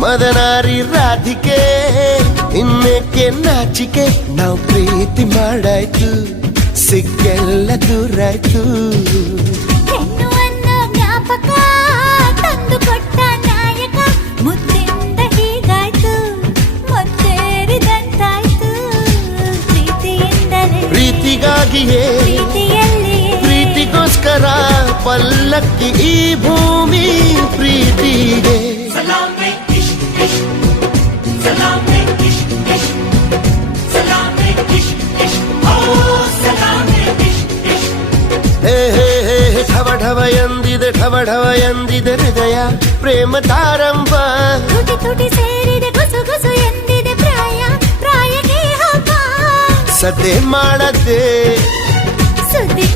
ಮದನಾರಿ ರಾಧಿಕೆ ಇನ್ನೇಕೆ ನಾಚಿಕೆ ನಾವು ಪ್ರೀತಿ ಮಾಡಾಯ್ತು ಸಿಕ್ಕೆಲ್ಲ ದೂರಾಯ್ತು ಹೆಣ್ಣು ಅನ್ನೋ ಜ್ಞಾಪಕ ತಂದು ಕೊಟ್ಟ ನಾಯಕ ಮುದ್ದಿಂದ ಹೀಗಾಯ್ತು ಮುತ್ತೇರಿದಂತಾಯ್ತು ಪ್ರೀತಿಯಿಂದಲೇ ಪ್ರೀತಿಗಾಗಿಯೇ ಪ್ರೀತಿಯಲ್ಲಿಯೇ ಪ್ರೀತಿಗೋಸ್ಕರ ಪಲ್ಲಕ್ಕಿ ಈ ಭೂಮಿ ಪ್ರೀತಿಗೆ ಢವ ಎಂದಿದೆ ಢವ ಢವ ಎಂದಿದೆ ಹೃದಯ ಪ್ರೇಮ ತಾರಂಭ ತುಟಿ ತುಟಿ ಸೇರಿದೆ ಗುಸು ಗುಸು ಎಂದಿದೆ ಪ್ರಾಯ ಪ್ರಾಯಕ್ಕೆ ಹಬ್ಬ ಸದ್ದೆ ಮಾಡದೆ ಸುದ್ದಿ